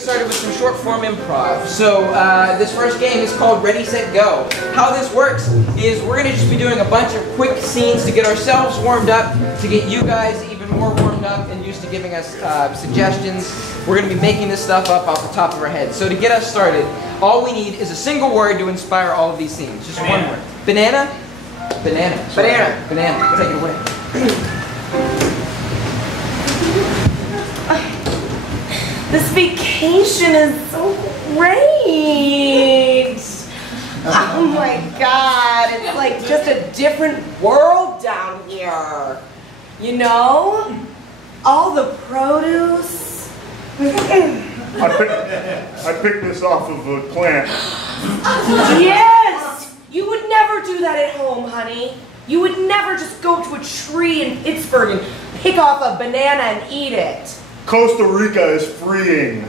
get started with some short form improv. So this first game is called Ready, Set, Go. How this works is we're going to just be doing a bunch of quick scenes to get ourselves warmed up, to get you guys even more warmed up and used to giving us suggestions. We're going to be making this stuff up off the top of our heads. So to get us started, all we need is a single word to inspire all of these scenes. Just one word. Banana? Banana. Banana. Banana. Take it away. This vacation is so great! Oh my god, it's like just a different world down here. You know? All the produce. I picked this off of a plant. Yes! You would never do that at home, honey. You would never just go to a tree in Pittsburgh and pick off a banana and eat it. Costa Rica is freeing.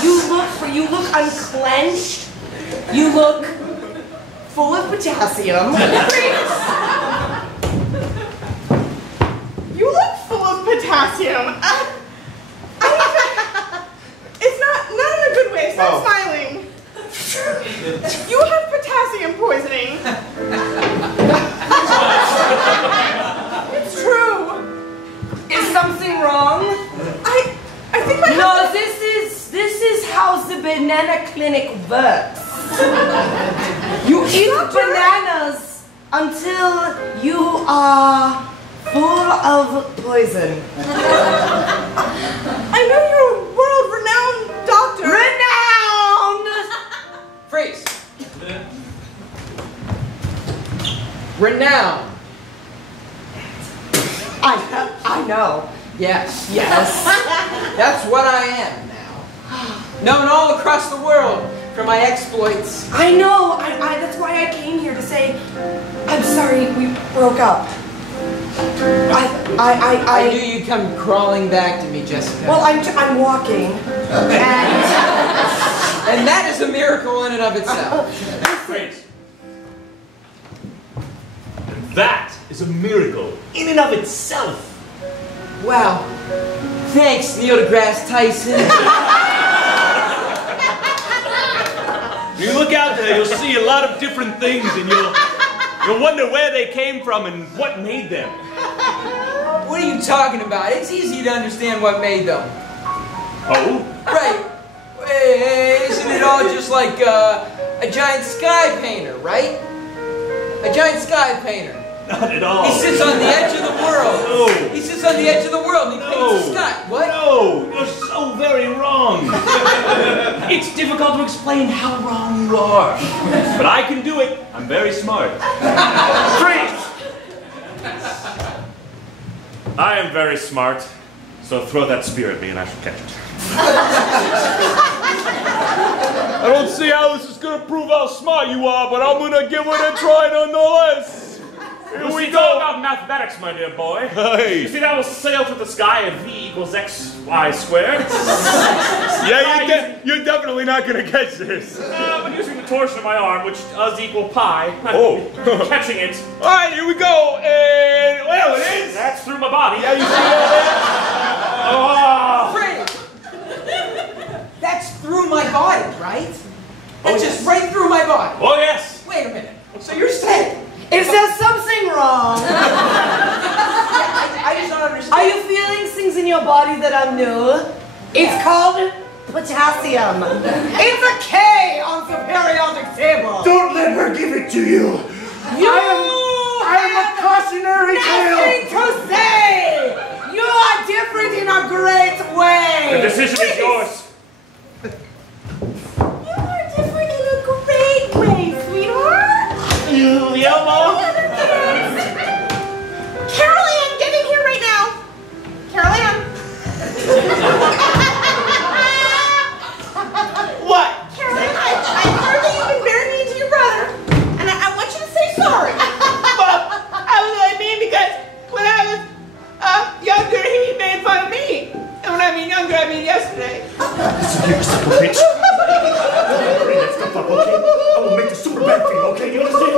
You look unclenched. You look full of potassium. You look full of potassium. It's not in a good way. Stop smiling. You have potassium poisoning. It's true. Is something wrong? I think my No, this is how the banana clinic works. You eat bananas until you are full of poison. I know you're a world-renowned doctor. Renowned! Freeze. Renown. I know. Yes. Yes. That's what I am now. Known all across the world for my exploits. I know. That's why I came here to say, I'm sorry we broke up. I knew you'd come crawling back to me, Jessica. Well, I'm walking, and that is a miracle in and of itself. Freeze. And that is a miracle in and of itself. Wow. Thanks, Neil deGrasse Tyson. You look out there, you'll see a lot of different things, and you'll wonder where they came from and what made them. What are you talking about? It's easy to understand what made them. Oh? Right. Isn't it all just like a giant sky painter, right? A giant sky painter. Not at all. He sits on the edge of the world. No. He sits on the edge of the world and he paints the sky. What? No, you're so very wrong. It's difficult to explain how wrong you are. But I can do it. I'm very smart. Freeze! I am very smart, so throw that spear at me and I shall catch it. I don't see how this is going to prove how smart you are, but I'm going to give it a try nonetheless. Here we go. All about mathematics, my dear boy. Hey. You see that little sail through the sky of V equals XY squared? Yeah, you're definitely not going to catch this. But using the torsion of my arm, which does equal pi, I'm catching it. All right, here we go. And, well, it is. That's through my body. Yeah, you see that? Frank! That's through my body, right? That's just right through my body. Oh, yes. Wait a minute. So you're saying... Is there something wrong? I just don't understand. Are you feeling things in your body that are new? It's called potassium. It's a K on the periodic table. Don't let her give it to you. I am a cautionary tale. Nothing to say. You are different in a great way. The decision is yours. You are different in a great way, sweetheart. Yellow. Carol Ann, get in here right now. Carol Ann. What? Carol Ann, I heard that you've been very mean to your brother, and I want you to say sorry. Well, I was only mean because when I was younger, he made fun of me. And when I mean younger, I mean yesterday. Listen here, simple bitch. Let's go up, okay? I will make the super bad for you, okay? You understand?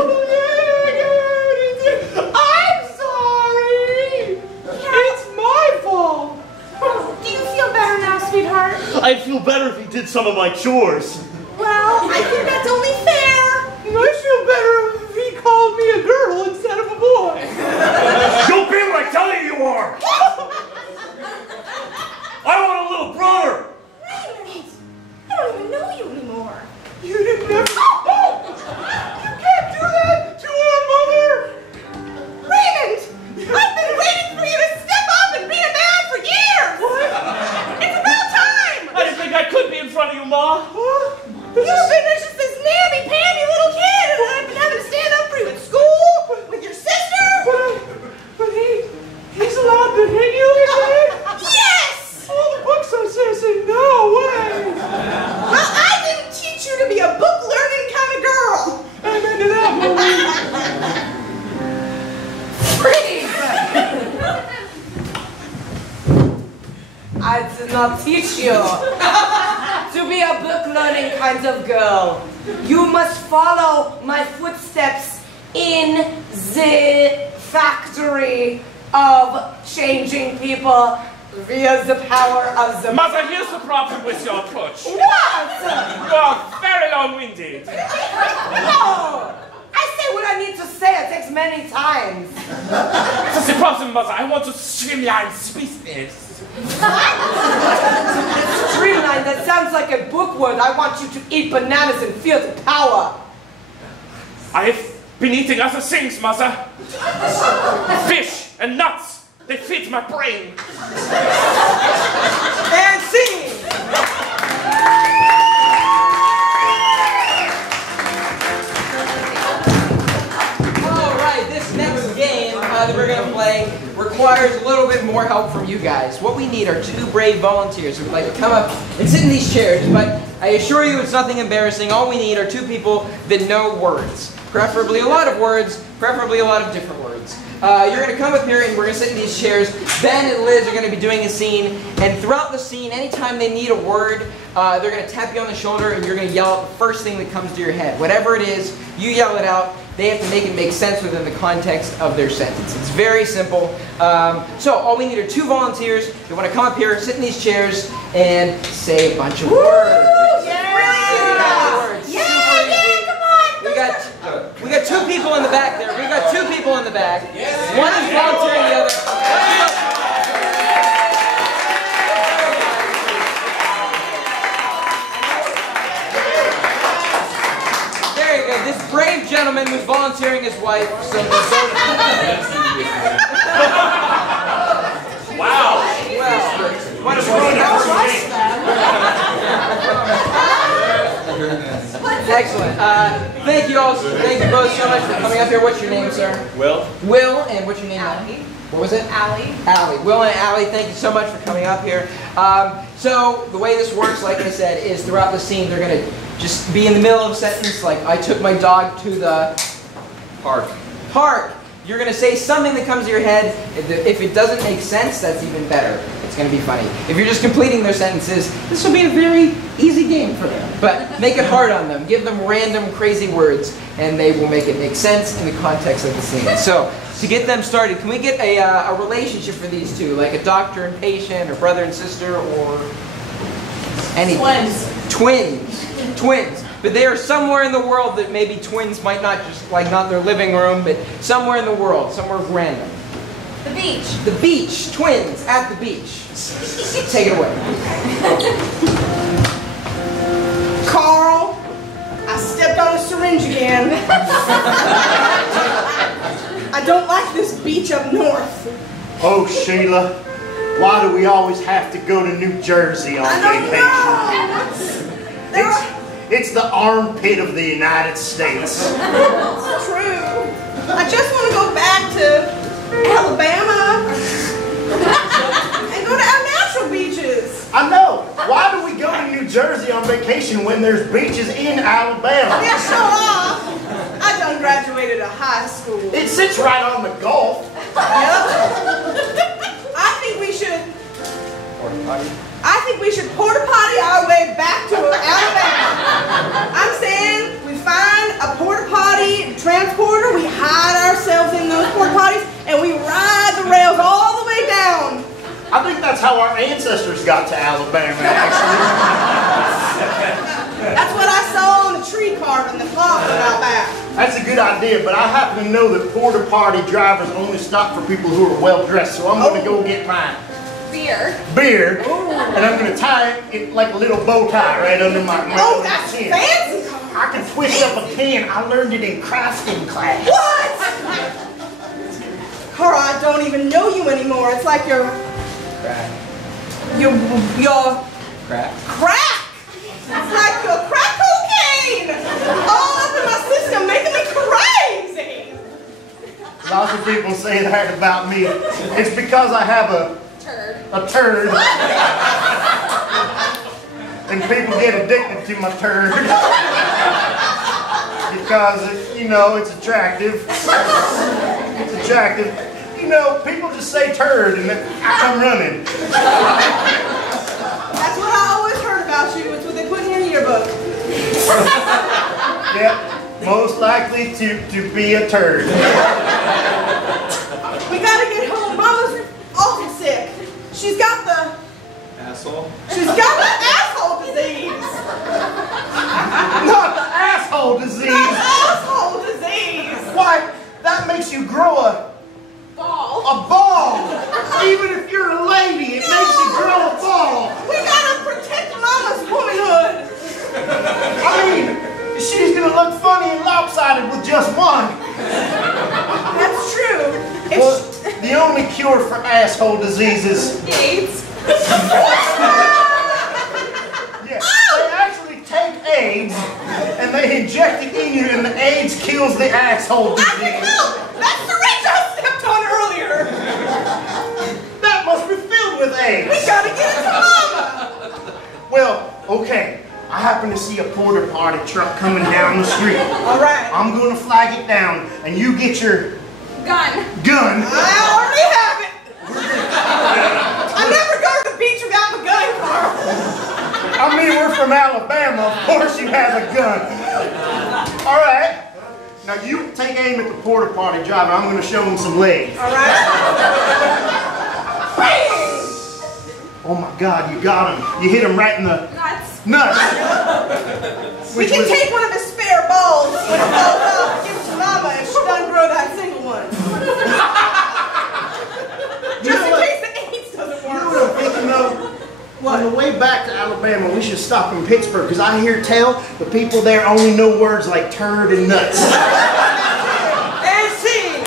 I'm sorry. It's my fault. Do you feel better now, sweetheart? I'd feel better if he did some of my chores. Well, I think that's only fair. I feel better if he called me a girl instead of a boy. You'll be what I tell you you are! I want a little brother! Raymond, I don't even know you anymore. You didn't never. You can't do that to our mother. Raymond, I've been waiting for you to step up and be a man for years. What? It's about time. I didn't think I could be in front of you, Ma. You've been just this namby-pamby little kid, and I've been having to stand up for you at school, with your sister. But he's allowed to hit you like that? Yes! All the books I say no way. Well, I didn't teach you to be a book-learning kind of girl. I'm into that Freeze! I did not teach you to be a book-learning kind of girl. You must follow my footsteps in the factory of changing people via the power of the... Mother, here's the problem with your approach. What? You are very long-winded. No! I say what I need to say. It takes many times. That's the problem, Mother. I want to streamline business. Streamline, that sounds like a book word. I want you to eat bananas and feel the power. I've been eating other things, Mother. Fish and nuts. They feed my brain. And singing. Alright, this next game that we're going to play requires a little bit more help from you guys. What we need are 2 brave volunteers who would like to come up and sit in these chairs, but I assure you it's nothing embarrassing. All we need are 2 people that know words. Preferably a lot of words, preferably a lot of different words. You're going to come up here and we're going to sit in these chairs. Ben and Liz are going to be doing a scene, and throughout the scene, anytime they need a word, they're going to tap you on the shoulder and you're going to yell out the first thing that comes to your head. Whatever it is, you yell it out. They have to make it make sense within the context of their sentence. It's very simple. So all we need are 2 volunteers. They want to come up here, sit in these chairs, and say a bunch of words. We got 2 people in the back there. We got 2 people in the back. One is volunteering the other. There you go. This brave gentleman was volunteering his wife, so they're both. Wow. Well, what excellent. Thank you all. Thank you both so much for coming up here. What's your name, sir? Will. Will, and what's your name? Allie. What was it? Allie. Allie. Will and Allie, thank you so much for coming up here. So the way this works, like I said, is throughout the scene they're going to just be in the middle of a sentence, like I took my dog to the park. You're going to say something that comes to your head. If it doesn't make sense, that's even better. It's going to be funny. If you're just completing their sentences, this will be a very easy game for them. But make it hard on them. Give them random, crazy words, and they will make it make sense in the context of the scene. So, to get them started, can we get a relationship for these 2? Like a doctor and patient, or brother and sister, or anything? Twins. But they are somewhere in the world that maybe twins might not just, like not their living room, but somewhere in the world, somewhere random. The beach. The beach, twins at the beach. Take it away. Carl, I stepped on a syringe again. I don't like this beach up north. Oh, Sheila, why do we always have to go to New Jersey on vacation? It's the armpit of the United States. It's true. I just want to go back to Alabama and go to our natural beaches. I know. Why do we go to New Jersey on vacation when there's beaches in Alabama? Yeah, show off. I done graduated a high school. It sits right on the Gulf. Yep. I think we should porta potty our way back to Alabama. I'm saying we find a porta potty transporter, we hide ourselves in those porta potties, and we ride the rails all the way down. I think that's how our ancestors got to Alabama, actually. That's what I saw on the tree carving, the closet out back. That's a good idea, but I happen to know that porta potty drivers only stop for people who are well dressed, so I'm going to go get my beer, and I'm going to tie it in like a little bow tie right under my Oh, that's chin. fancy. I can twist up a can. I learned it in crafting class. What? Carl, I don't even know you anymore. It's like you're Crack. Crack. It's like you're crack cocaine all up in my system, making me crazy. Lots of people say that about me. It's because I have a turd. And people get addicted to my turd. Because, you know, it's attractive. It's attractive. You know, people just say turd and I come running. That's what I always heard about you. It's what they put in your yearbook. Yep, most likely to be a turd. We gotta get home. Mama's awful sick. She's got the Asshole. asshole disease. Not the asshole disease. The asshole disease. Why, that makes you grow a ball. Even if you're a lady, it makes you grow a ball. We gotta protect Mama's womanhood. I mean, she's gonna look funny and lopsided with just one. That's true. Well, the only cure for asshole disease is AIDS. yes, they actually take AIDS and they inject it in you, and the AIDS kills the asshole I can disease. help. That syringe I stepped on earlier. That must be filled with AIDS. We gotta get it to Mama. Well, okay. I happen to see a porta potty truck coming down the street. All right. I'm going to flag it down, and you get your gun. I already have it. I never go to the beach without my gun, Carl. I mean, we're from Alabama. Of course you have a gun. All right. Now you take aim at the porta potty driver. I'm going to show him some legs. All right. Oh my God, you got him. You hit him right in the nuts. We can take one of his spare balls when it falls off and give it to Mama if she doesn't grow that single one. Just in case the AIDS doesn't You know work. what I'm thinking of? On the way back to Alabama, we should stop in Pittsburgh, because I hear tell the people there only know words like turd and nuts. And scene.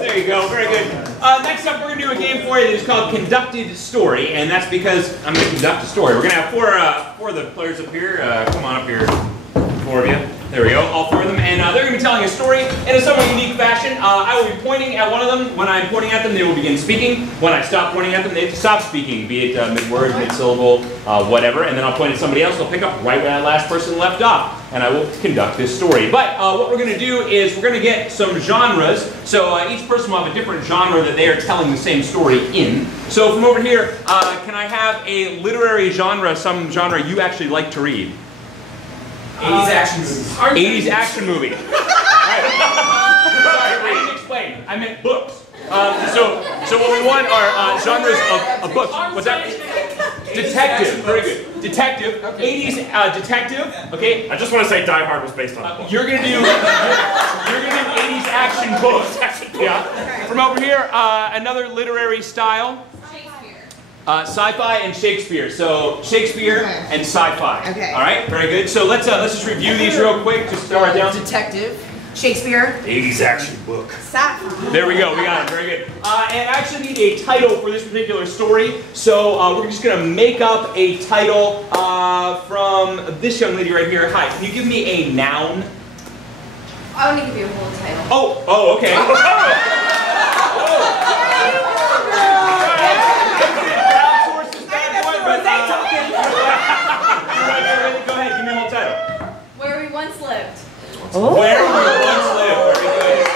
There you go, very good. Next up, we're going to do a game for you that is called Conducted Story, and that's because I'm going to conduct a story. We're going to have four of the players up here. Come on up here, 4 of you. There we go, all 4 of them, and they're going to be telling a story in a somewhat unique fashion. I will be pointing at one of them. When I'm pointing at them, they will begin speaking. When I stop pointing at them, they stop speaking, be it mid-word, mid-syllable, whatever, and then I'll point at somebody else. They'll pick up right where that last person left off, and I will conduct this story. But what we're going to do is we're going to get some genres. So each person will have a different genre that they are telling the same story in. So from over here, can I have a literary genre, some genre you actually like to read? 80s action movies. 80s action movie. Right. Sorry, I didn't explain. I meant books. So what we want are genres of books. What's that? Detective. Very good. Detective. Okay. 80s detective. Okay. I just want to say Die Hard was based on a book. You're gonna do 80s action books. Yeah. From over here, another literary style. Sci-fi and Shakespeare. So Shakespeare and sci-fi. Okay. All right. Very good. So let's just review these real quick. Just throw it down. Detective. Shakespeare. 80s action book. Sci-fi. There we go. We got it. Very good. And I actually need a title for this particular story. So we're just gonna make up a title from this young lady right here. Hi. Can you give me a noun? I want to give you a whole title. Oh, okay. Go ahead, give me a whole title. Where we once lived. Where we once lived. Very good.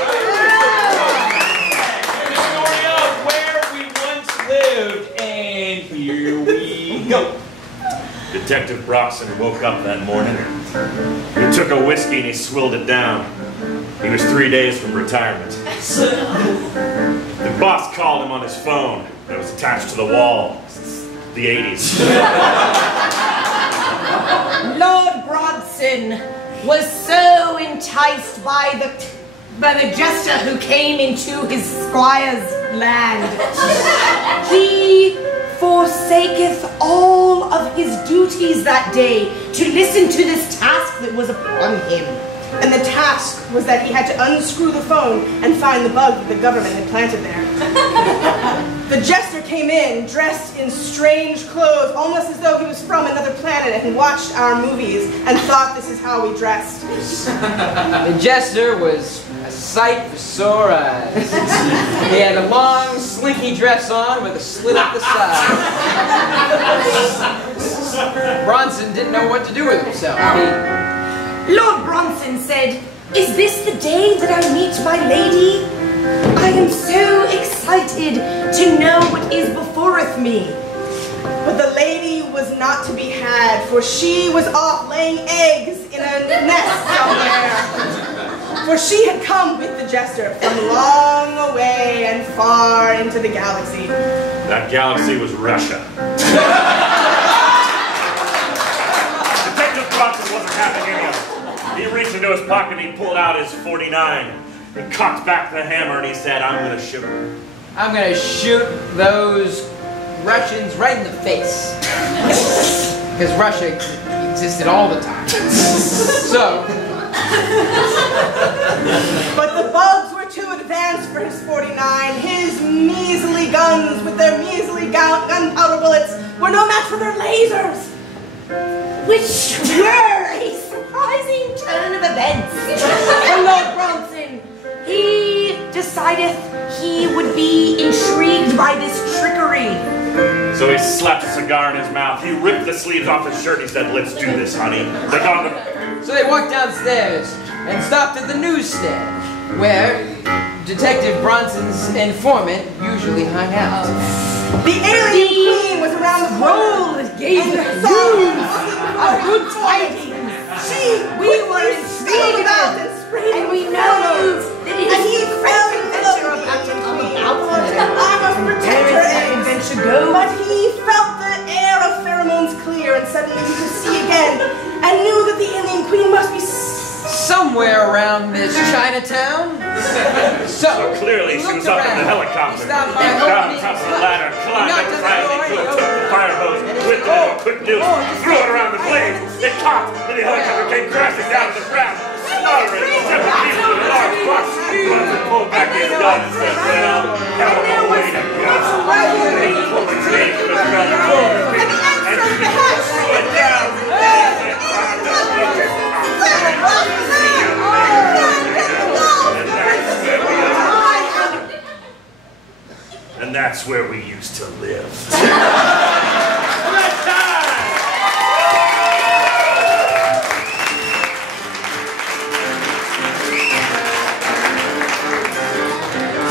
The story of where we once lived, and here we go. The Detective Broxton woke up that morning. He took a whiskey and he swilled it down. He was 3 days from retirement. The boss called him on his phone that was attached to the wall. The 80s. Lord Bronson was so enticed by the jester who came into his squire's land. He forsaketh all of his duties that day to listen to this task that was upon him. And the task was that he had to unscrew the phone and find the bug that the government had planted there. The jester came in, dressed in strange clothes, almost as though he was from another planet and watched our movies and thought this is how we dressed. The jester was a sight for sore eyes. He had a long, slinky dress on with a slit up the side. Bronson didn't know what to do with himself. Lord Bronson said, "Is this the day that I meet my lady? I am so excited to know what is beforeth me." But the lady was not to be had, for she was off laying eggs in a nest somewhere. For she had come with the jester from long away and far into the galaxy. That galaxy was Russia. Detective Broxton wasn't having any of it. He reached into his pocket and he pulled out his .49. He cocked back the hammer and he said, "I'm going to shoot her. I'm gonna shoot those Russians right in the face." Because Russia existed all the time. So. But the bugs were too advanced for his 49. His measly guns with their measly gunpowder bullets were no match for their lasers. Which were a surprising turn of events for Lord Bronson. He decided he would be intrigued by this trickery. So he slapped a cigar in his mouth. He ripped the sleeves off his shirt. He said, "Let's do this, honey." They got him. So they walked downstairs and stopped at the newsstand, where Detective Bronson's informant usually hung out. The alien queen was around the corner that gave and the saw news a good tidings. We were intrigued about and sprayed and we know that it and he is fell in love with about to the come queen. about. I must protect her eggs. But he felt the air of pheromones clear and suddenly he could see again and knew that the alien queen must be somewhere around this Chinatown. So clearly she was up in the helicopter. He got on top of the ladder, climbed up as high as he could, took the fire hose, whipped it in a quick noose, threw it around the flames. It caught, and the helicopter came crashing down to the ground, slaughtering several people in a large box. Bronson pulled back his gun and said, "Well, hell of a way to go." And he pulled the trigger around the corner and threw it down. And that's where we used to live.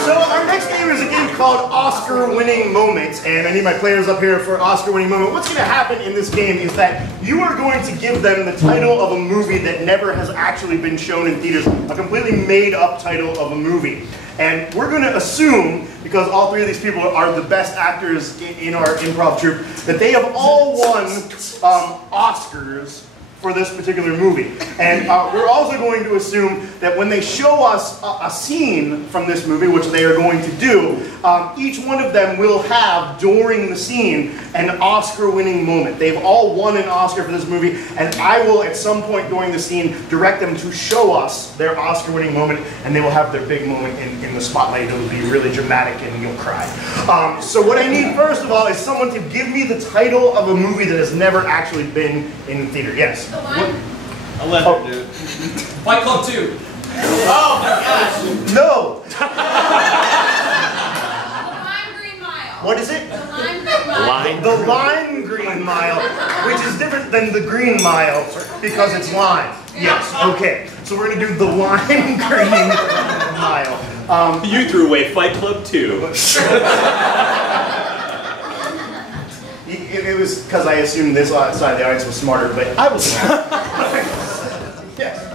So our next game is a game called Oscar-Winning Moments, and I need my players up here for Oscar-Winning Moment. What's going to happen in this game is that you are going to give them the title of a movie that never has actually been shown in theaters, a completely made-up title of a movie. And we're going to assume, because all three of these people are the best actors in our improv troupe, that they have all won Oscars for this particular movie. And we're also going to assume that when they show us a scene from this movie, which they are going to do, each one of them will have, during the scene, an Oscar-winning moment. They've all won an Oscar for this movie, and I will, at some point during the scene, direct them to show us their Oscar-winning moment, and they will have their big moment in the spotlight. It'll be really dramatic, and you'll cry. So what I need, first of all, is someone to give me the title of a movie that has never actually been in theater. Yes? The Line? A letter, dude. Fight Club 2. Oh my gosh. No. The Lime Green Mile. What is it? The Lime Green Mile. The Lime Green Mile, which is different than the Green Mile because it's lime. Yes, okay. So we're going to do the Lime Green Mile. You threw away Fight Club 2. it was because I assumed this side of the audience was smarter, but I was wrong. Yes.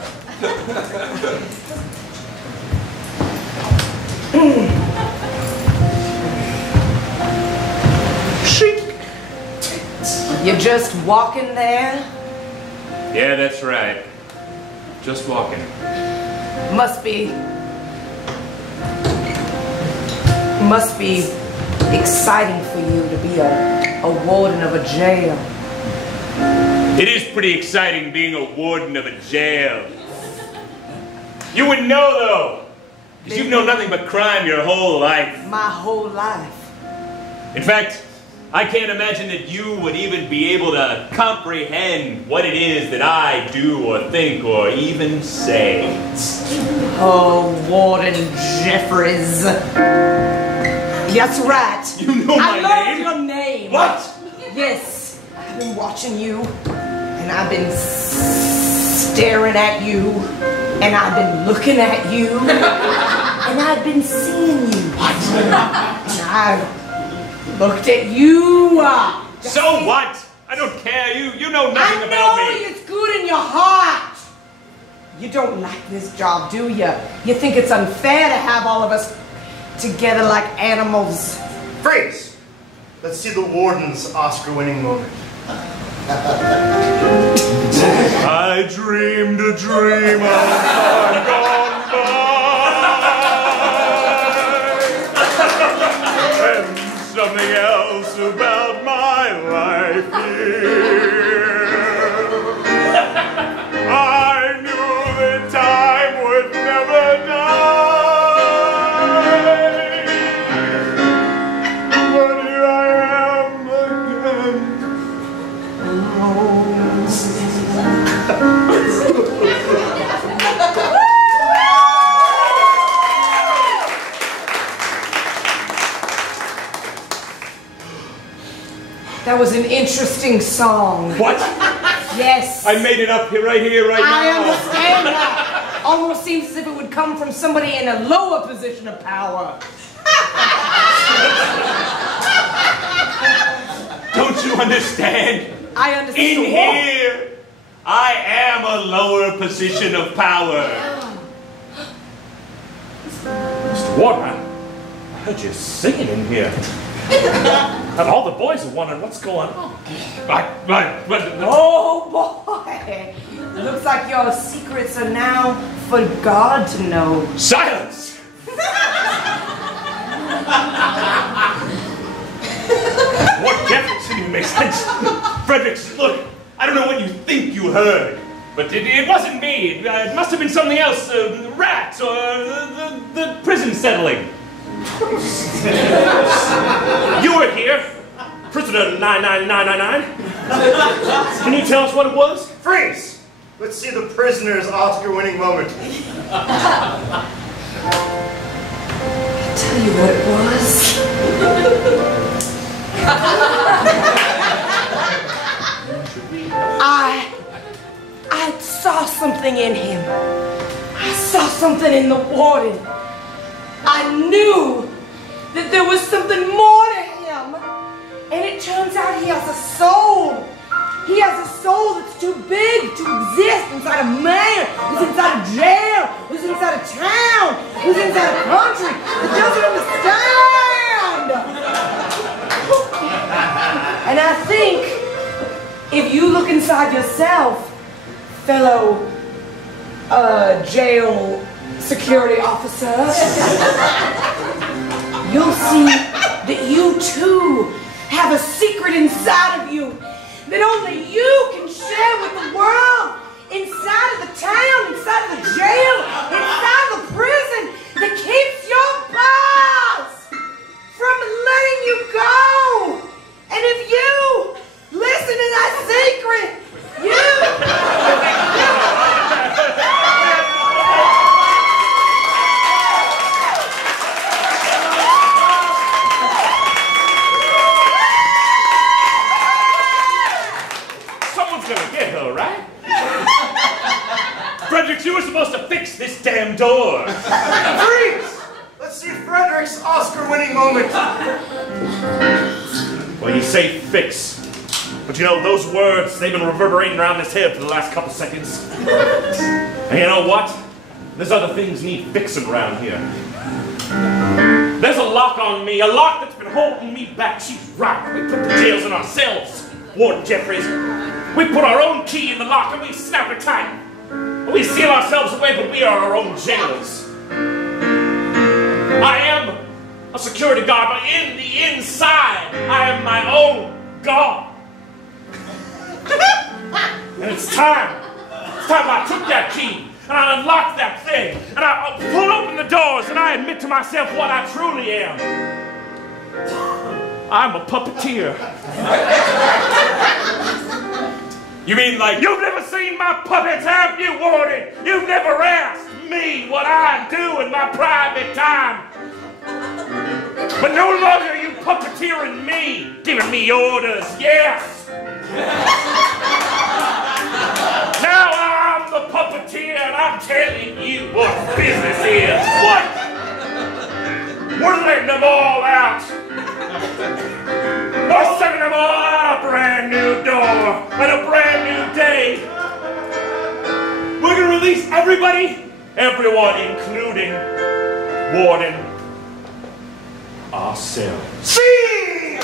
You're just walking there? Yeah, that's right. Just walking. Must be exciting for you to be a warden of a jail. It is pretty exciting being a warden of a jail. You wouldn't know, though, because you've known nothing but crime your whole life. My whole life. In fact, I can't imagine that you would even be able to comprehend what it is that I do or think or even say. Oh, Warden Jeffries. That's right. You know my name? I know your name. What? Yes. I've been watching you, and I've been staring at you, and I've been looking at you, and I've been seeing you. What? And I've looked at you. So what? I don't care. You know nothing about me. I know it's good in your heart. You don't like this job, do you? You think it's unfair to have all of us together like animals. Freeze! Let's see the warden's Oscar-winning moment. I dreamed a dream of time gone by, and something else about my life here. I knew that time would never die, but here I am again, alone. That was an interesting song. What? Yes. I made it up here, right now. I understand that. Almost seems as if it would come from somebody in a lower position of power. Don't you understand? I understand. In here, I am a lower position of power. Mr. Warden, I heard you singing in here. And all the boys are wondering what's going on. Oh boy! Looks like your secrets are now for God to know. Silence! What difference can you make sense? Fredericks, look, I don't know what you think you heard, but it wasn't me. It must have been something else, rats or the prison settling. You were here, prisoner 99999. Can you tell us what it was? Freeze! Let's see the prisoner's Oscar-winning moment. I'll tell you what it was. I saw something in him. I saw something in the warden. I knew that there was something more to him. And it turns out he has a soul. He has a soul that's too big to exist inside a man who's inside a jail, who's inside a town, who's inside a country that doesn't understand. And I think if you look inside yourself, fellow jail security officer, you'll see that you too have a secret inside of you that only you can share with the world, inside of the town, inside of the jail, inside of the prison that keeps your boss from letting you go. And if you listen to that secret, Someone's gonna get her, right? Fredericks, you were supposed to fix this damn door. Freeze! Let's see Frederick's Oscar-winning moment. Well, you say fix. But you know, those words, they've been reverberating around his head for the last couple seconds. And you know what? There's other things need fixing around here. There's a lock on me, a lock that's been holding me back. She's right. We put the jails in ourselves, Warden Jeffries. We put our own key in the lock and we snap it tight. We seal ourselves away, but we are our own jailers. I am a security guard, but in the inside, I am my own God. And it's time. It's time I took that key and I unlocked that thing and I pull open the doors and I admit to myself what I truly am. I'm a puppeteer. You mean like... You've never seen my puppets, have you, Warden? You've never asked me what I do in my private time. But no longer are you puppeteering me, giving me orders, yes. Now I'm the puppeteer and I'm telling you what business is. What? We're letting them all out. We're sending them all out a brand new door and a brand new day. We're gonna release everybody, everyone, including Warden ourselves. See!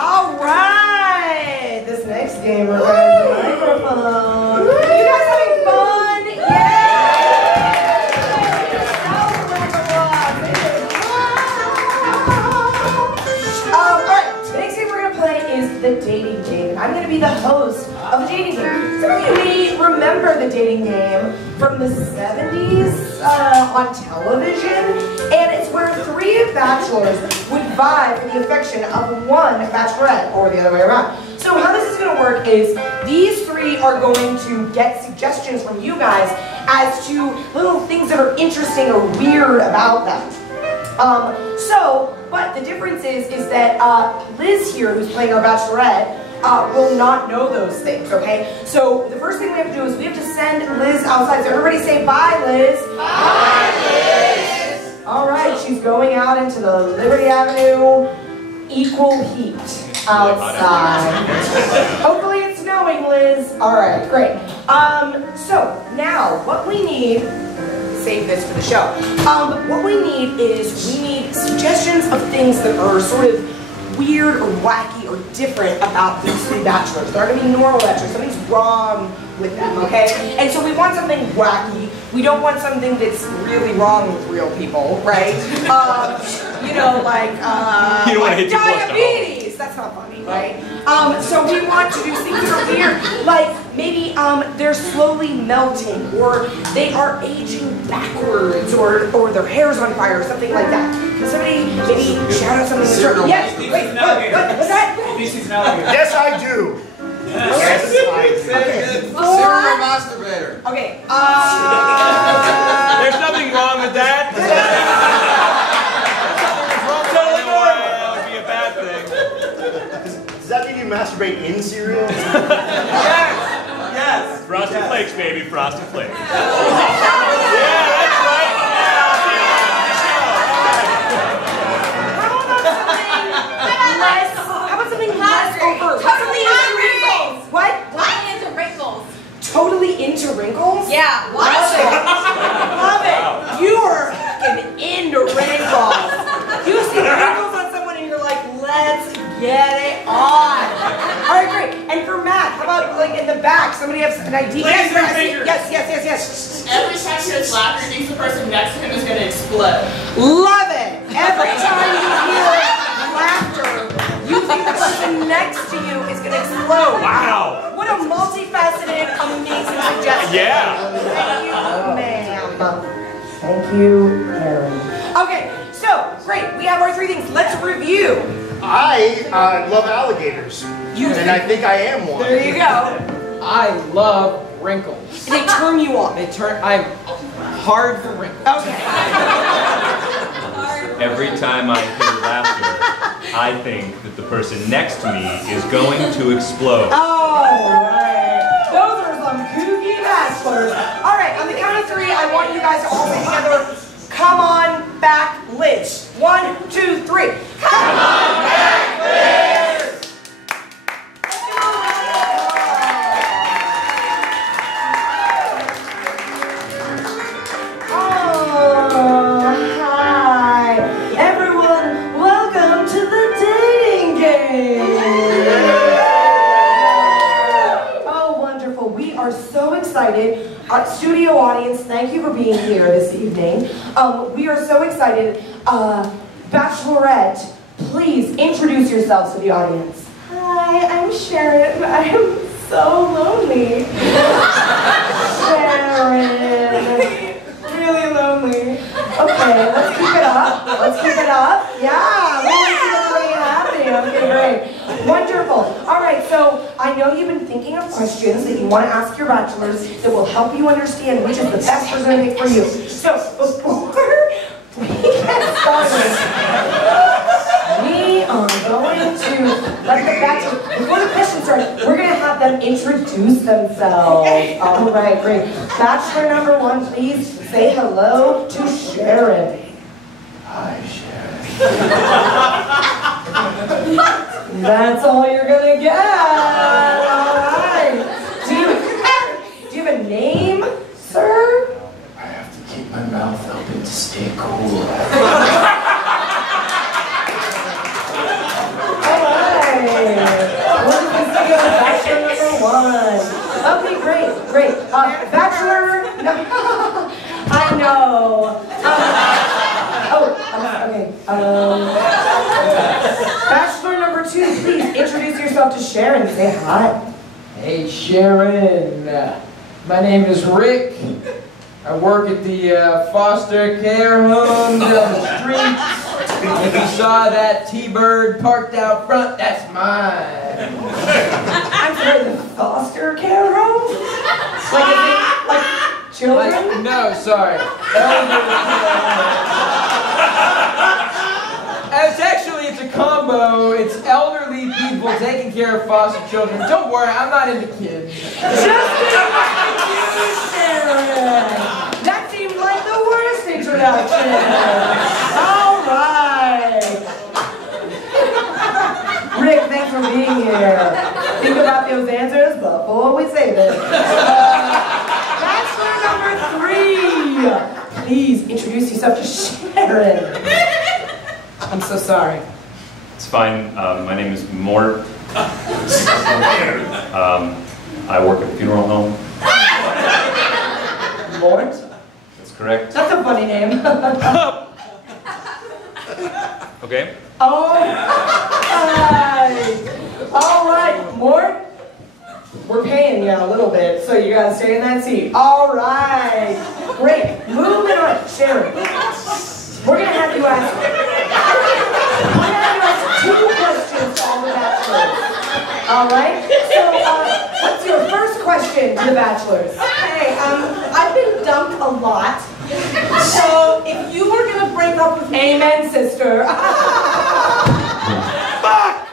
All right, this next game we're going to microphone. You guys having fun? All right, the next game we're going to play is the dating game. I'm going to be the host of the dating game. Some of you may remember the dating game from the 70s on television, and it's where 3 bachelors would vie for the affection of 1 bachelorette, or the other way around. So how this is going to work is these 3 are going to get suggestions from you guys as to little things that are interesting or weird about them. But the difference is that Liz here, who's playing our bachelorette, will not know those things, okay? So the first thing we have to do is we have to send Liz outside. So everybody say bye, Liz. Bye, Liz. All right, she's going out into the Liberty Avenue equal heat outside. Hopefully it's snowing, Liz. All right, great. So now what we need, save this for the show. What we need is we need suggestions of things that are sort of weird or wacky or different about these 3 bachelors. They're going to be normal bachelors. Something's wrong with them, okay? And so we want something wacky. We don't want something that's really wrong with real people, right? You know, like, you don't want to hit too close to diabetes. That's not funny, right? So we want to do things that are weird, like maybe they're slowly melting, or they are aging backwards, or their hair's on fire, or something like that. Can somebody maybe shout out something? Yes. Wait. What was that? Yes, I do. Yes, I do. Serial masturbator. Okay. There's nothing wrong with that. Totally normal. That would be a bad thing. Does that mean you masturbate in cereal? Yes. Frosted Flakes, baby. Frosted Flakes. Yeah, that's right. How about something less overt? Totally into wrinkles. What? Totally into wrinkles. Totally into wrinkles? Yeah. What? Love it. You are fucking into wrinkles. You see wrinkles on someone and you're like, let's get it on. All right, great. And for Matt, how about like in the back? Somebody has an idea? Yes. Every time he hears laughter, he thinks the person next to him is going to explode. Love it. Every time you hear laughter, you think the person next to you is going to explode. Wow. What a multifaceted, amazing suggestion. Yeah. Thank you, ma'am. Thank you, Aaron. Okay, so, great. We have our 3 things. Let's review. I love alligators. And I think I am one. There you go. I love wrinkles. They turn you on. I'm hard for wrinkles. Okay. Every time I hear laughter, I think that the person next to me is going to explode. All right. Those are some kooky bachelors. All right, on the count of 3, I want you guys to all say together, Come on back, Liz. 1, 2, 3. Come on back, Liz! Oh, hi. Everyone, welcome to the dating game. Oh, wonderful. We are so excited. Our studio audience, thank you for being here this evening. We are so excited. Bachelorette, please introduce yourselves to the audience. Hi, I'm Sharon. I'm so lonely. Sharon. Really lonely. Okay, let's keep it up. Let's keep it up. Yeah, we want to keep everybody happy. Okay, great. Wonderful. All right, so I know you've been thinking of questions that you want to ask your bachelors that will help you understand which is the best person to pick for you. So before we get started, we are going to let the bachelors, before the questions start, we're going to have them introduce themselves. All right, great. Bachelor number 1, please say hello to Sharon. Hi, Sharon. That's all you're gonna get. All right. Do you have a name, sir? I have to keep my mouth open to stay cool. All right. What is the deal with Bachelor number 1? Okay, great. Bachelor. No, I know. Okay. Bachelor number 2, please introduce yourself to Sharon. Say hi. Hey Sharon, my name is Rick. I work at the foster care home down the street. If you saw that T-Bird parked out front, that's mine. I'm sorry, the foster care home? Like children? No, sorry. It's a combo. It's elderly people taking care of foster children. Don't worry, I'm not into kids. That seemed like the worst introduction. All right. Rick, thanks for being here. Think about those answers before we say them. Bachelor number 3. Please introduce yourself to Sharon. I'm so sorry. It's fine. My name is Mort. I work at a funeral home. Mort? That's correct. That's a funny name. Okay. All right, Mort. We're paying you a little bit, so you gotta stay in that seat. All right. Great. Moving on. Sharon, we're gonna have you ask 2 questions to all the bachelors. All right? So, what's your first question to the bachelors? Okay, I've been dumped a lot. So, if you were gonna break up with me... Amen, sister. Fuck!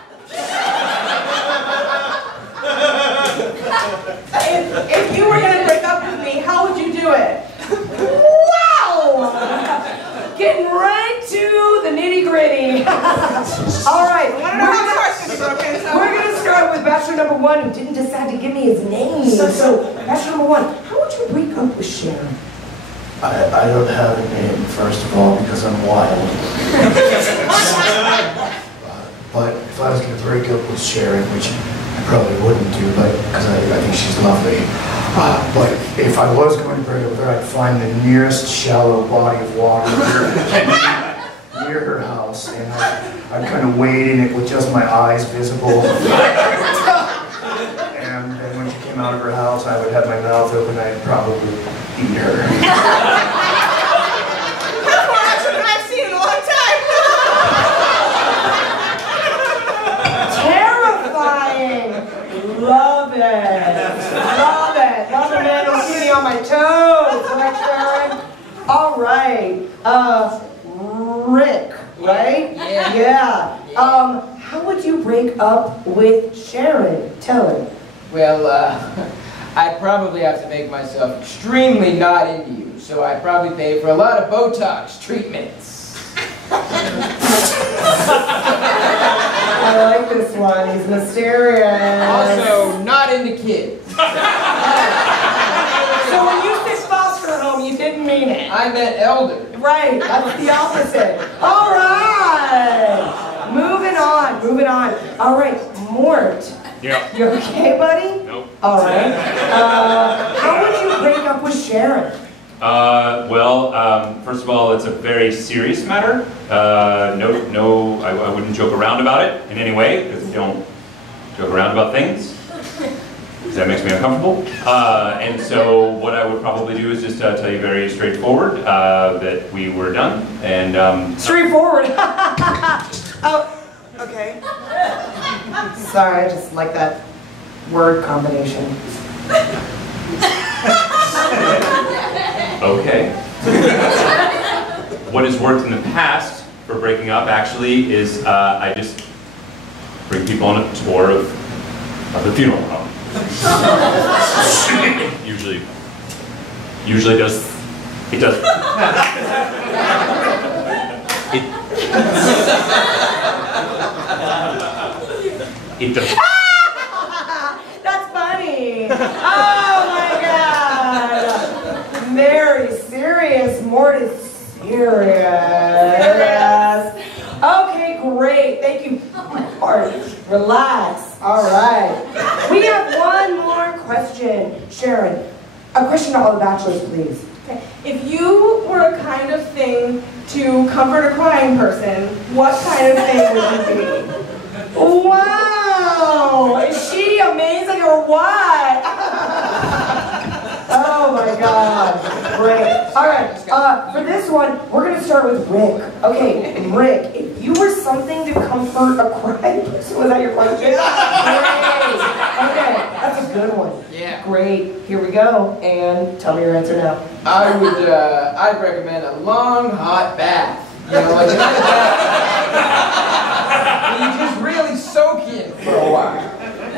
If you were gonna break up with me, how would you do it? Wow! Getting right to the nitty-gritty. All right. We're going to start with bachelor number 1 who didn't decide to give me his name. So, bachelor number 1, how would you break up with Sharon? I don't have a name, first of all, because I'm wild. But if I was going to break up with Sharon, which I probably wouldn't do, but because I think she's lovely. But if I was going to break up with her, I'd find the nearest shallow body of water near her house, and I'd kind of wade in it with just my eyes visible. And then when she came out of her house, I would have my mouth open, I'd probably eat her. That's more action than I've seen in a long time. Terrifying. Love it. Love it. Love it, man. Don't keep me on my toes. Right, Sharon? All right. Rick, right? Yeah. How would you break up with Sharon? Tell her. Well, I'd probably have to make myself extremely not into you, so I'd probably pay for a lot of Botox treatments. I like this one. He's mysterious. Also, not into kids. So when you said foster home, you didn't mean it. I meant elder. Right, that's the opposite. All right. Moving on, moving on. All right, Mort. Yeah. You okay, buddy? Nope. All right. How would you break up with Sharon? Well, first of all, it's a very serious matter. I wouldn't joke around about it in any way, because I don't joke around about things. Because that makes me uncomfortable. And so what I would probably do is just tell you very straightforward that we were done. And straightforward. Oh, okay. Sorry, I just like that word combination. Okay. What has worked in the past for breaking up actually is I just bring people on a tour of the funeral home. Usually does. It does. It does. That's funny. Oh my God. Very serious. Mort is serious. Okay, great. Thank you. Mort, relax. All right. We have one more question. Sharon, a question to all the bachelors, please. Okay. If you were a kind of thing to comfort a crying person, what kind of thing would you be? Wow! Is she amazing or what? Oh my God. Great. All right. For this one, we're going to start with Rick. Okay, Rick, if you were something to comfort a crying person, was that your question? Great. Okay, that's a good one. Yeah. Great. Here we go. And tell me your answer now. I'd recommend a long, hot bath. You know, like another bath. You just really soak in for a while.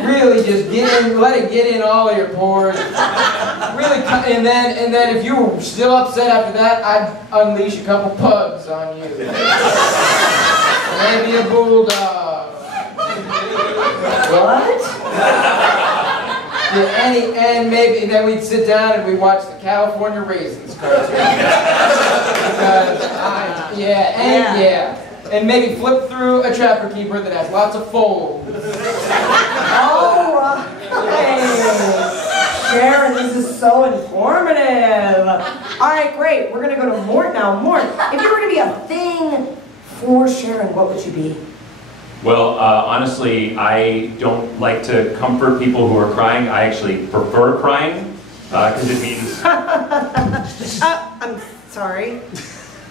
Really just get in, let it get in all of your pores. Really, and then if you were still upset after that, I'd unleash a couple pugs on you. Maybe a bulldog. What? Yeah, and then we'd sit down and we'd watch the California Raisins cartoon. And maybe flip through a Trapper Keeper that has lots of folds. All right. Sharon, this is so informative. All right, great. We're going to go to Mort now. Mort, if you were to be a thing for Sharon, what would you be? Well, honestly, I don't like to comfort people who are crying. I actually prefer crying, because it means... I'm sorry.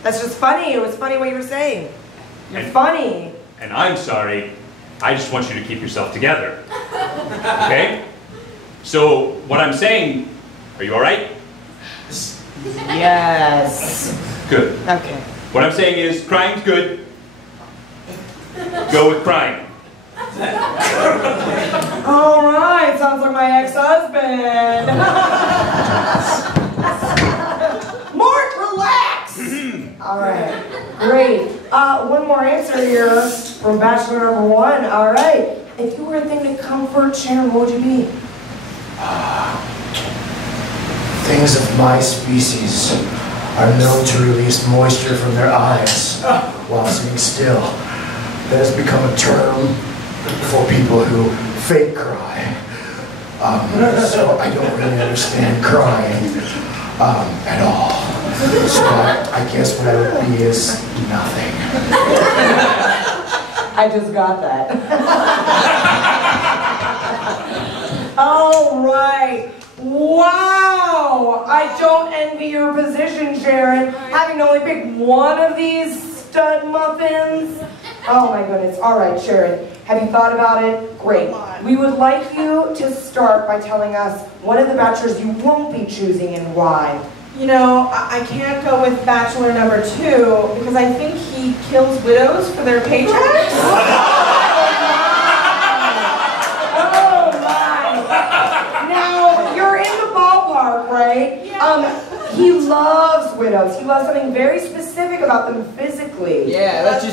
That's just funny. It was funny what you were saying. You're funny. And I'm sorry. I just want you to keep yourself together. Okay? So, what I'm saying, are you all right? Yes. Good. Okay. What I'm saying is, crying's good. Go with crying. All right, sounds like my ex-husband. Mort, relax. All right, great. One more answer here from Bachelor number 1. All right, if you were a thing to comfort Sharon, what would you be? Things of my species are known to release moisture from their eyes while sitting still. That has become a term for people who fake cry. So I don't really understand crying at all. So I guess what I would be is nothing. I just got that. All right. Wow! I don't envy your position, Sharon. Having to only pick one of these stud muffins. Oh my goodness. All right, Sharon. Have you thought about it? Great. We would like you to start by telling us one of the bachelors you won't be choosing and why. You know, I can't go with bachelor number 2 because I think he kills widows for their paychecks. Oh my! Now, you're widows. He loves something very specific about them physically. Yeah, let's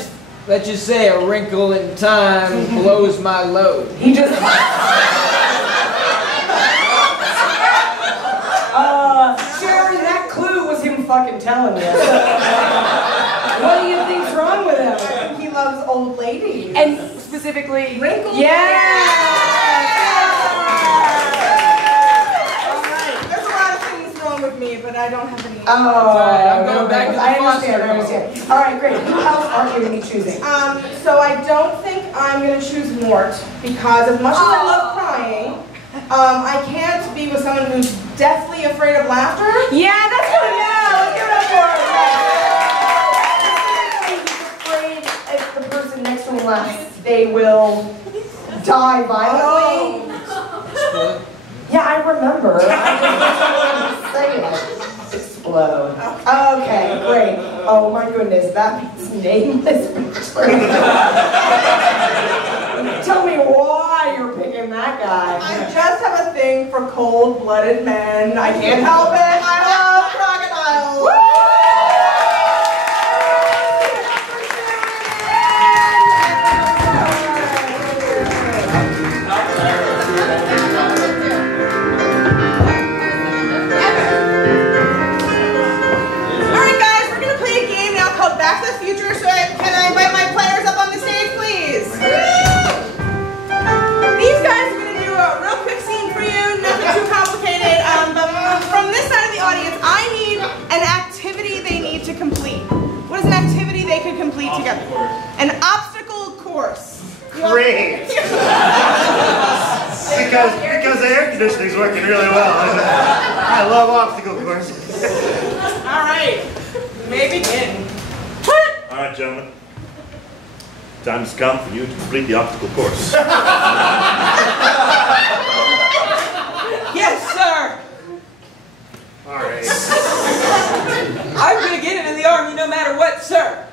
just say a wrinkle in time blows my load. He just... Sherry, that clue was him fucking telling you. What do you think's wrong with him? He loves old ladies. And specifically... Wrinkles? There's a lot of things wrong with me, but I don't have any. I'm going back to the I understand. All right, great. Who else are you going to be choosing? So I don't think I'm going to choose Mort, because as much as I love crying, I can't be with someone who's deathly afraid of laughter. Yeah, that's good enough. Let's give it up for him. He's afraid if the person next to him laughs, they will die violently. Yeah, I remember. I just say it. Explode. Okay, great. Oh my goodness, that means nameless. Tell me why you're picking that guy. I just have a thing for cold-blooded men. I can't help it. I love crocodiles. Woo! Alright guys, we're going to play a game now called Back to the Future, so can I invite my players up on the stage, please? These guys are going to do a real quick scene for you, nothing too complicated, but from this side of the audience, I need an activity they need to complete. What is an activity they could complete together? An obstacle course. Great! because the air conditioning's working really well. I love obstacle courses. Alright, you may begin. All right, gentlemen. Time has come for you to complete the obstacle course. Yes, sir. All right. I'm going to get into the Army no matter what, sir.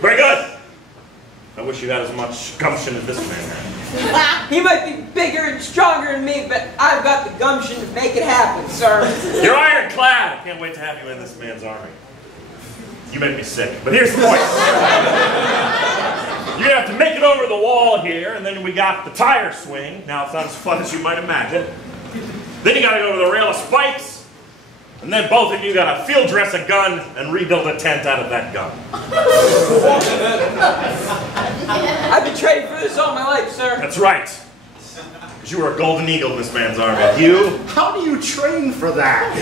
Very good. I wish you had as much gumption as this man had. He might be bigger and stronger than me, but I've got the gumption to make it happen, sir. You're ironclad. I can't wait to have you in this man's army. You make me sick. But here's the point. You're going to have to make it over the wall here, and then we got the tire swing. Now, it's not as fun as you might imagine. Then you got to go over the rail of spikes. And then both of you got to field dress a gun and rebuild a tent out of that gun. I've been training for this all my life, sir. That's right. Because you were a golden eagle in this man's army. You? How do you train for that?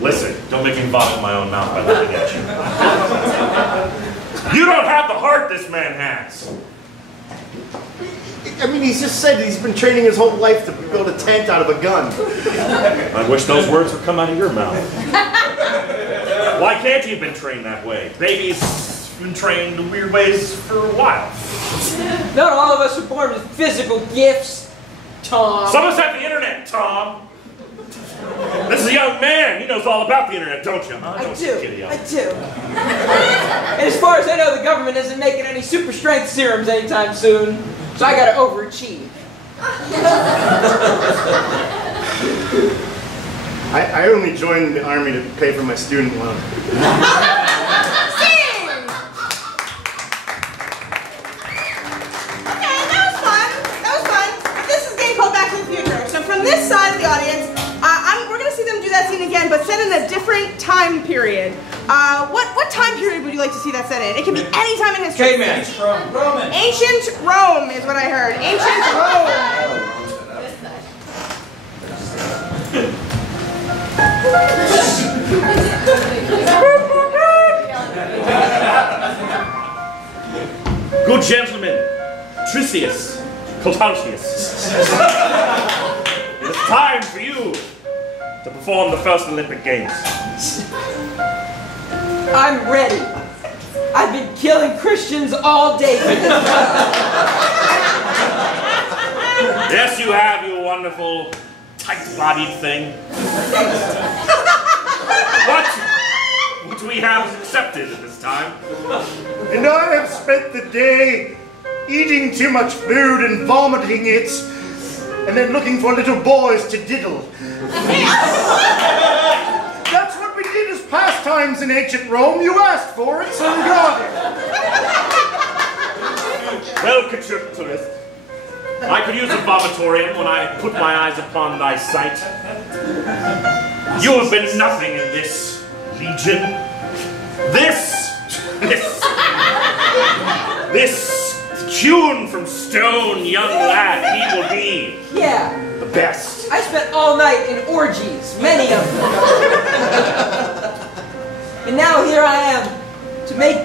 Listen, don't make me vomit my own mouth by looking at you. You don't have the heart this man has. I mean, he's just said he's been training his whole life to build a tent out of a gun. I wish those words would come out of your mouth. Why can't he have been trained that way? Baby's been trained in weird ways for a while. Not all of us are born with physical gifts, Tom. Some of us have the internet, Tom. This is a young man. He knows all about the internet, don't you? Huh? I do. And as far as I know, the government isn't making any super strength serums anytime soon. So I gotta overachieve. I only joined the army to pay for my student loan. Sing! Okay, that was fun. This is a game called Back to the Future. So from this side of the audience, we're going to see them do that scene again, but set in a different time period. What time period would you like to see that set in? It can be any time in history. Caveman. Roman. Ancient Rome is what I heard. Ancient Rome. Good gentlemen, Trisius, Clotautius. It is time for you to perform the first Olympic Games. I'm ready. I've been killing Christians all day. Yes, you have, you wonderful, tight-bodied thing. What we have is accepted at this time. And I have spent the day eating too much food and vomiting it, and then looking for little boys to diddle. That's what we did times in ancient Rome, you asked for it, so you got it. Well, Catullus, I could use a vomitorium when I put my eyes upon thy sight. You have been nothing in this legion. This hewn from stone young lad, he will be the best. I spent all night in orgies, many of them. And now here I am to make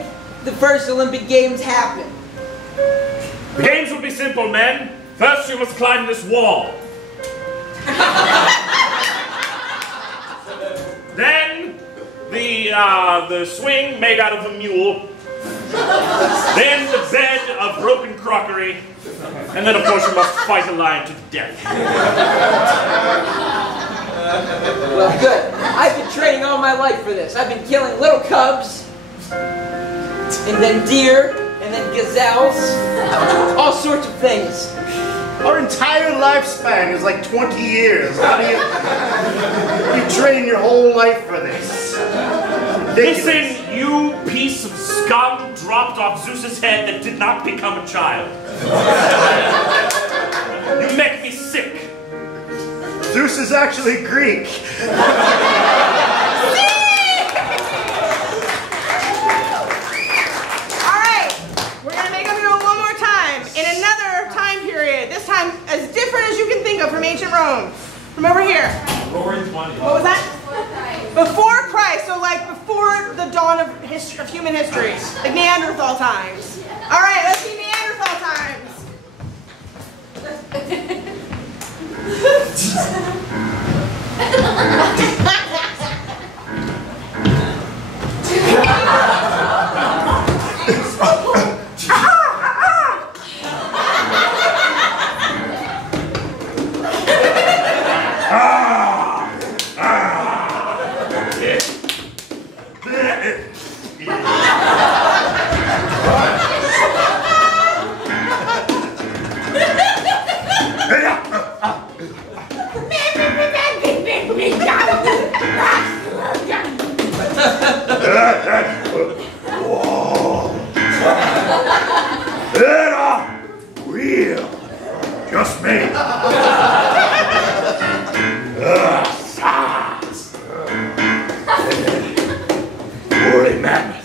the first Olympic Games happen. The games will be simple, men. First, you must climb this wall. Then, the swing made out of a mule. Then the bed of broken crockery. And then, of course, you must fight a lion to death. Well, good. I've been training all my life for this. I've been killing little cubs, and then deer, and then gazelles, all sorts of things. Our entire lifespan is like 20 years. How do you train your whole life for this? Ridiculous. Listen, you piece of scum dropped off Zeus's head that did not become a child. You make me sick. Zeus is actually Greek. Alright, we're going to make them do it one more time, in another time period, this time as different as you can think of from ancient Rome. From over here. Roaring 20. What was that? Before Christ, so like before the dawn of human history, like Neanderthal times. Alright, let's see Neanderthal times. Real. Just me. Woolly mammoth.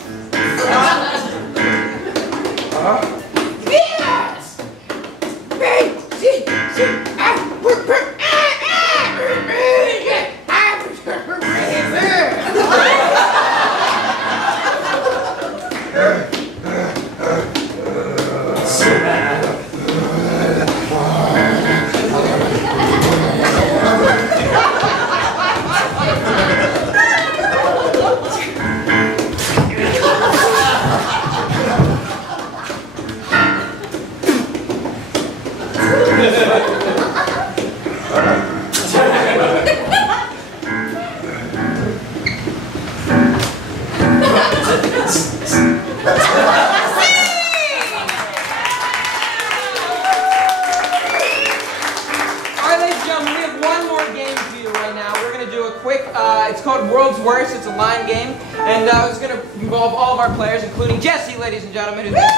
It's called World's Worst. It's a line game, and it's going to involve all of our players, including Jesse, ladies and gentlemen. We're going to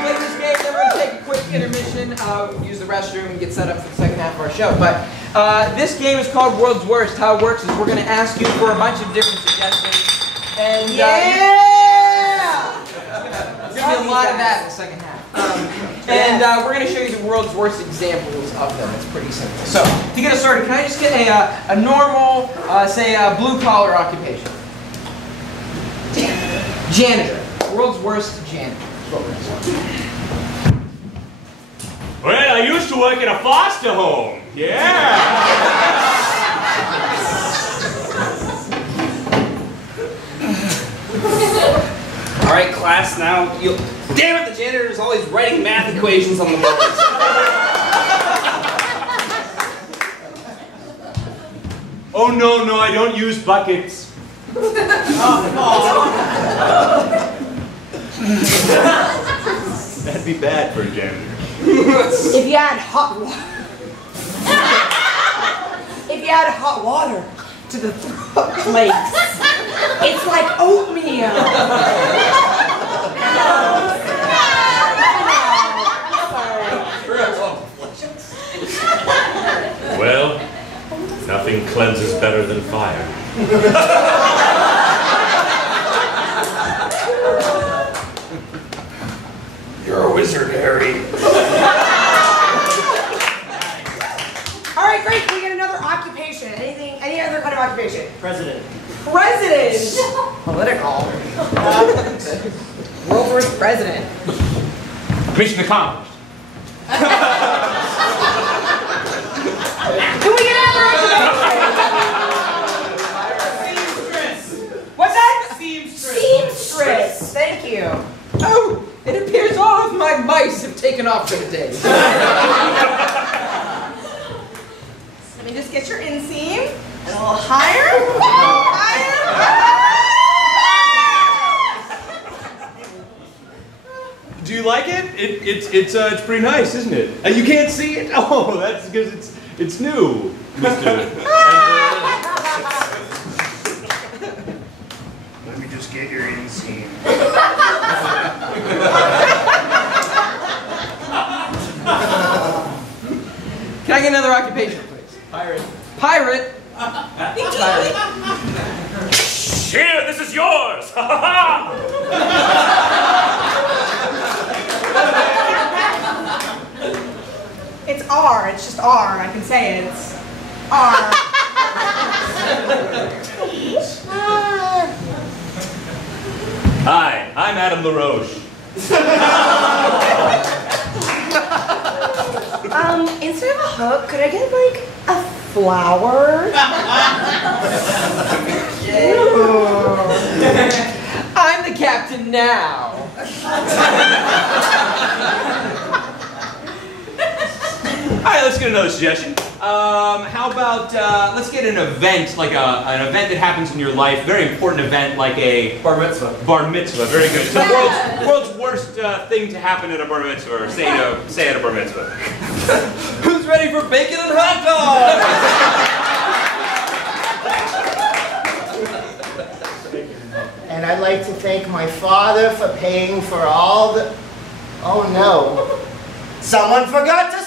play this game, then we're going to take a quick intermission, use the restroom, and get set up for the second half of our show. But this game is called World's Worst. How it works is we're going to ask you for a bunch of different suggestions, and there's going to be a lot of that in the second half. And we're going to show you the world's worst examples of them. It's pretty simple. So, to get us started, can I just get a normal, say, blue-collar occupation? Janitor. World's worst janitor. That's what we're going to start. Well, I used to work in a foster home. Yeah. All right, class, now you... Damn it, the janitor is always writing math equations on the boards. Oh, no, I don't use buckets. That'd be bad for a janitor. If you had hot water. If add hot water to the throat flakes. It's like oatmeal. Well, nothing cleanses better than fire. You're a wizard, Harry. All right, great. Can we get another occupation? Any other kind of occupation? President. President. Political. World's worst president. Mission accomplished. Can we get another occupation? Seamstress. What's that? Seamstress. Seamstress. Thank you. Oh, it appears all of my mice have taken off for the day. Let me just get your inseam. And a little higher. Higher. Do you like it? It's pretty nice, isn't it? You can't see it? Oh, that's because it's new, Mr. Let me just get your inseam. Can I get another occupation, please? Pirate. Pirate? Here, this is yours! Ha ha ha! It's R. It's just R. I can say it. It's R. Hi, I'm Adam LaRoche. Instead of a hook, could I get like a flower? I'm the captain now. All right, let's get another suggestion. How about let's get an event, like an event that happens in your life, very important event, like a Bar mitzvah. Bar mitzvah. Very good. It's the world's worst thing to happen at a bar mitzvah, or say at a bar mitzvah. Who's ready for bacon and hot dogs? And I'd like to thank my father for paying for all the... Oh no. Someone forgot to